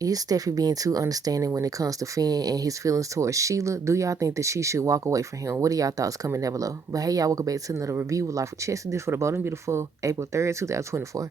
Is Steffi being too understanding when it comes to Finn and his feelings towards Sheila? Do y'all think that she should walk away from him? What are y'all thoughts? Comment down below. But hey, y'all, welcome back to another review with Life with Chessie. This for the bold and beautiful April 3rd, 2024.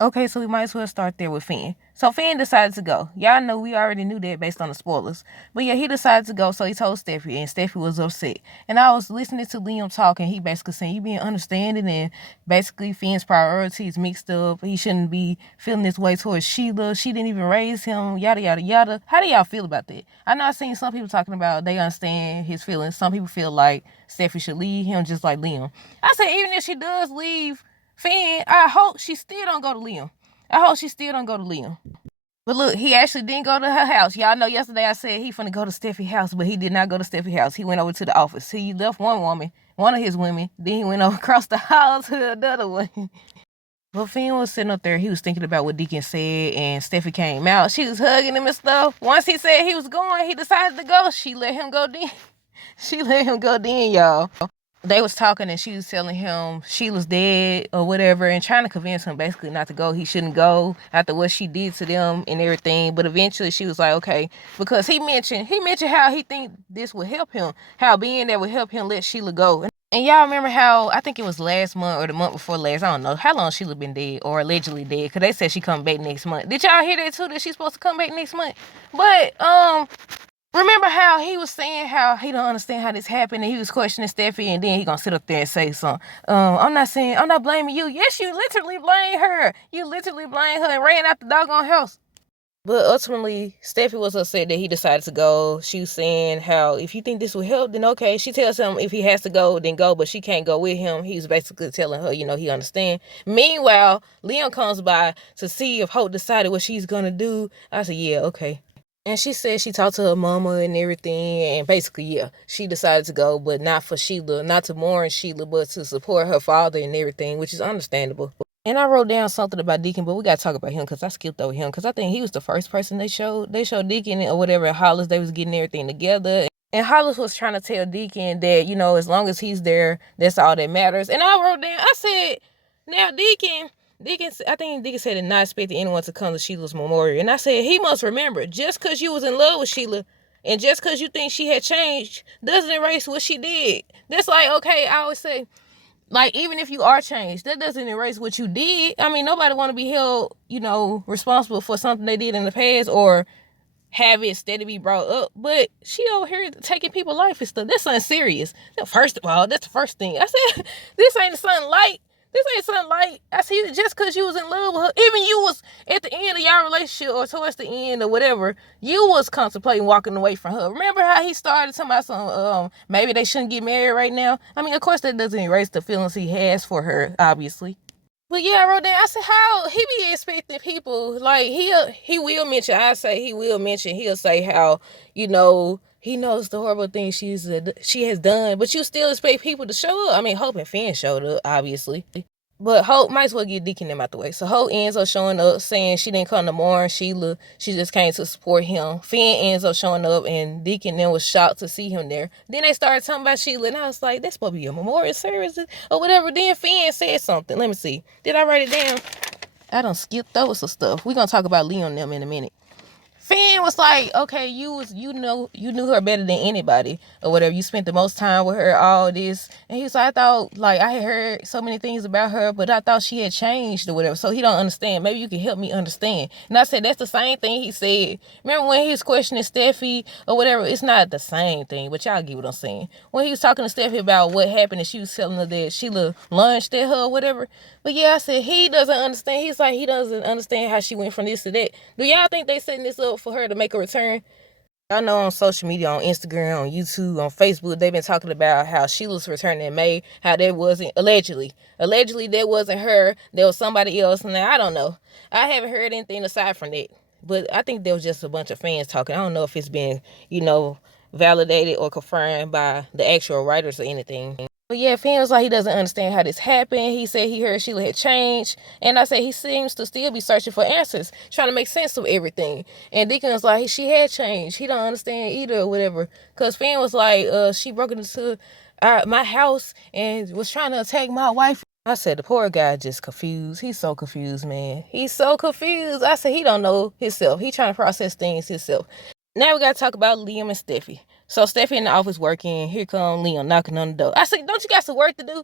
Okay, so we might as well start there with Finn. So Finn decided to go. Y'all know we already knew that based on the spoilers. But yeah, he decided to go, so he told Steffi, and Steffi was upset. And I was listening to Liam talk, and he basically saying, you being understanding, and basically Finn's priorities mixed up. He shouldn't be feeling this way towards Sheila. She didn't even raise him, yada, yada, yada. How do y'all feel about that? I know I've seen some people talking about they understand his feelings. Some people feel like Steffi should leave him just like Liam. I said, even if she does leave Finn, I hope she still don't go to Liam. I hope she still don't go to Liam. But look, he actually didn't go to her house. Y'all know yesterday I said he finna go to Steffi's house, but he did not go to Steffi's house. He went over to the office. He left one woman, one of his women. Then he went over across the hall to another one. But Finn was sitting up there. He was thinking about what Deacon said, and Steffi came out. She was hugging him and stuff. Once he said he was going, he decided to go. She let him go then. She let him go then, y'all. They was talking and she was telling him Sheila's dead or whatever and trying to convince him basically not to go. He shouldn't go after what she did to them and everything. But eventually she was like, okay, because he mentioned how he think this would help him, how being there would help him let Sheila go. And y'all remember how, I think it was last month or the month before last, I don't know, how long Sheila been dead or allegedly dead, because they said she come back next month. Did y'all hear that too, that she's supposed to come back next month? But, remember how he was saying how he don't understand how this happened and he was questioning Steffi and then he gonna sit up there and say something. I'm not blaming you. Yes, you literally blame her. You literally blame her and ran out the doggone house. But ultimately, Steffi was upset that he decided to go. She was saying how if you think this will help, then okay. She tells him if he has to go, then go, but she can't go with him. He's basically telling her, he understands. Meanwhile, Liam comes by to see if Hope decided what she's gonna do. I said, yeah, okay. And she said she talked to her mama and everything, and basically, yeah, she decided to go, but not for Sheila, not to mourn Sheila, but to support her father and everything, which is understandable. And I wrote down something about Deacon, but we gotta talk about him because I skipped over him because I think he was the first person they showed Deacon or whatever at Hollis. They was getting everything together. And Hollis was trying to tell Deacon that, as long as he's there, that's all that matters. And I wrote down, I said, now I think Deacon said not expecting anyone to come to Sheila's memorial. And I said, he must remember, just because you was in love with Sheila and just because you think she had changed doesn't erase what she did. That's like, okay, I always say, like, even if you are changed, that doesn't erase what you did. I mean, nobody want to be held, responsible for something they did in the past or have it steady be brought up. But she over here taking people's life and stuff. That's something serious. First of all, that's the first thing. I said, this ain't something light. This ain't something light. I see just because you was in love with her, even you was at the end of y'all relationship or towards the end or whatever, you was contemplating walking away from her. Remember how he started talking about some, maybe they shouldn't get married right now? I mean, of course that doesn't erase the feelings he has for her, obviously. But yeah, I wrote down, I said, how he be expecting people, like, he will mention, he'll say how, he knows the horrible things she has done, but you still expect people to show up. I mean, Hope and Finn showed up, obviously. But Hope might as well get Deacon them out the way. So Hope ends up showing up saying she didn't come to mourn Sheila. She just came to support him. Finn ends up showing up and Deacon then was shocked to see him there. Then they started talking about Sheila and I was like, that's supposed to be a memorial service or whatever. Then Finn said something. Let me see. Did I write it down? I done skipped over some stuff. We're going to talk about Leon and them in a minute. Finn was like, okay, you knew her better than anybody or whatever. You spent the most time with her, all this. And he was like, I thought, like, I had heard so many things about her, but I thought she had changed or whatever. So he don't understand. Maybe you can help me understand. And I said, that's the same thing he said. Remember when he was questioning Steffi or whatever? It's not the same thing, but y'all get what I'm saying. When he was talking to Steffi about what happened and she was telling her that Sheila lunged at her or whatever. But yeah, I said, he doesn't understand. He's like, he doesn't understand how she went from this to that. Do y'all think they setting this up for her to make a return? I know on social media, on Instagram, on YouTube, on Facebook, they've been talking about how Sheila's returning in May, how that wasn't, allegedly that wasn't her, there was somebody else, and I don't know. I haven't heard anything aside from that, but I think there was just a bunch of fans talking. I don't know if it's been, validated or confirmed by the actual writers or anything. But yeah, Finn was like he doesn't understand how this happened. He said he heard Sheila had changed. And I said he seems to still be searching for answers, trying to make sense of everything. And Deacon was like, she had changed. He don't understand either or whatever. Because Finn was like, she broke into my house and was trying to attack my wife. I said, the poor guy just confused. He's so confused, man. He's so confused. I said, he don't know himself. He trying to process things himself. Now we got to talk about Liam and Steffi. So Steffi in the office working. Here come Liam knocking on the door. I said, don't you got some work to do?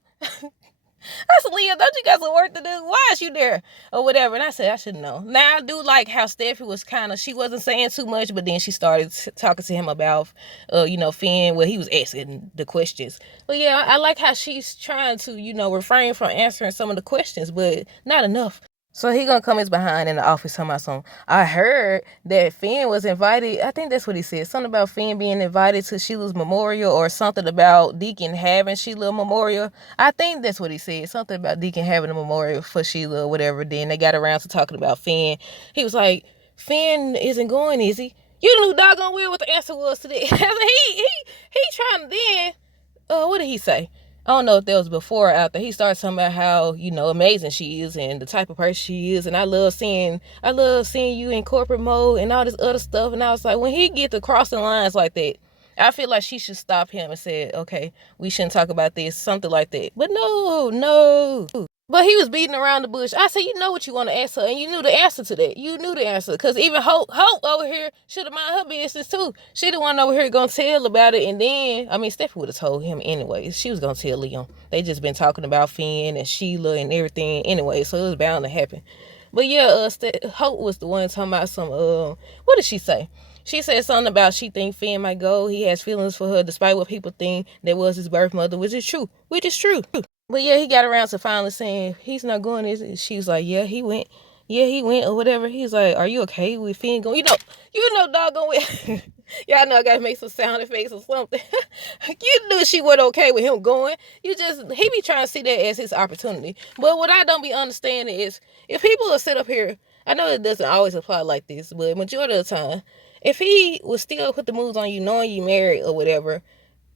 I said, Leah, don't you got some work to do? Why is you there? Or whatever. And I said, I should know. Now, I do like how Steffi was she wasn't saying too much, but then she started talking to him about, Finn. Well, he was asking the questions. But yeah, I like how she's trying to, refrain from answering some of the questions, but not enough. So he gonna come his behind in the office talking about something. I heard that Finn was invited. I think that's what he said. Something about Finn being invited to Sheila's memorial, or something about Deacon having Sheila memorial. I think that's what he said. Something about Deacon having a memorial for Sheila or whatever. Then they got around to talking about Finn. He was like, Finn isn't going, is he? You knew doggone well what the answer was to that. I said, he trying to then. What did he say? I don't know if that was before or after. He started talking about how, amazing she is and the type of person she is. And I love seeing you in corporate mode and all this other stuff. And I was like, when he get to crossing lines like that, I feel like she should stop him and say, okay, we shouldn't talk about this, something like that. But no. But he was beating around the bush. I said, you know what you want to ask her, and you knew the answer to that. You knew the answer. Because even Hope over here should have mind her business too. She the one over here going to tell about it. And then, Stephanie would have told him anyway. She was going to tell Liam. They just been talking about Finn and Sheila and everything anyway. So it was bound to happen. But yeah, Hope was the one talking about some, what did she say? She said something about she think Finn might go. He has feelings for her despite what people think that was his birth mother, which is true. But yeah, he got around to finally saying he's not going. She was like, yeah, he went. Yeah, he went or whatever. He's like, are you okay with Finn going? Doggone well. Y'all know I gotta make some sound effects or something. You knew she wasn't okay with him going. He be trying to see that as his opportunity. But what I don't be understanding is, if people will sit up here, I know it doesn't always apply like this, but majority of the time, if he would still put the moves on you knowing you married or whatever,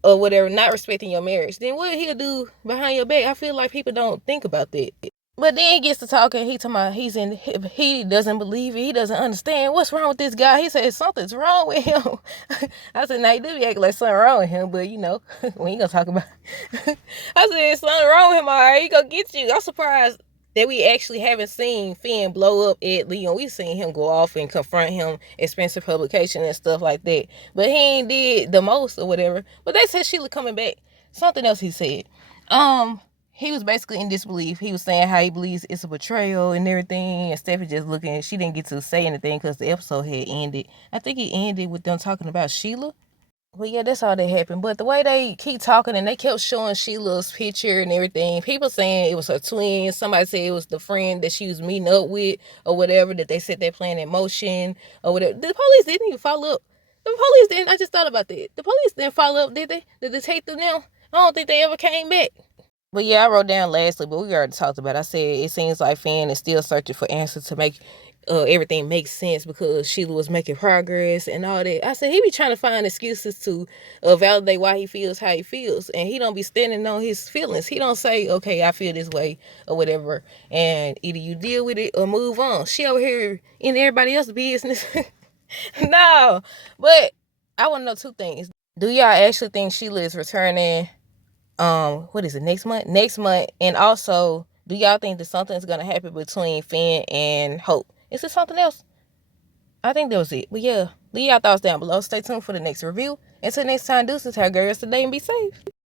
not respecting your marriage, then what he'll do behind your back, I feel like people don't think about that. But then he gets to talking, he talking about he doesn't believe it, he doesn't understand what's wrong with this guy. He said something's wrong with him. I said, now you do be acting like something wrong with him, but we ain't gonna talk about it. I said, something wrong with him, all right, he gonna get you. I'm surprised that we actually haven't seen Finn blow up at Leon. We seen him go off and confront him, expensive publication and stuff like that. But he ain't did the most or whatever. But they said Sheila coming back. Something else he said. He was basically in disbelief. He was saying how he believes it's a betrayal and everything. And Stephanie just looking. She didn't get to say anything because the episode had ended. I think it ended with them talking about Sheila. Well, yeah, that's all that happened. But the way they keep talking and they kept showing Sheila's picture and everything, people saying it was her twin. Somebody said it was the friend that she was meeting up with or whatever, that they set that plan in motion or whatever. The police didn't even follow up. The police didn't. I just thought about that. The police didn't follow up, did they? The detective now? I don't think they ever came back. But yeah, I wrote down lastly, but we already talked about it. I said it seems like Finn is still searching for answers to make everything make sense because Sheila was making progress and all that. I said he be trying to find excuses to validate why he feels how he feels, and he don't be standing on his feelings. He don't say, okay, I feel this way or whatever, and either you deal with it or move on. She over here in everybody else's business. No, but I want to know two things. Do y'all actually think Sheila is returning? What is it, next month? And also, do y'all think that something's gonna happen between Finn and Hope? Is there something else? I think that was it. But yeah, leave y'all thoughts down below. Stay tuned for the next review. Until next time, deuces, have a great rest of the day and be safe.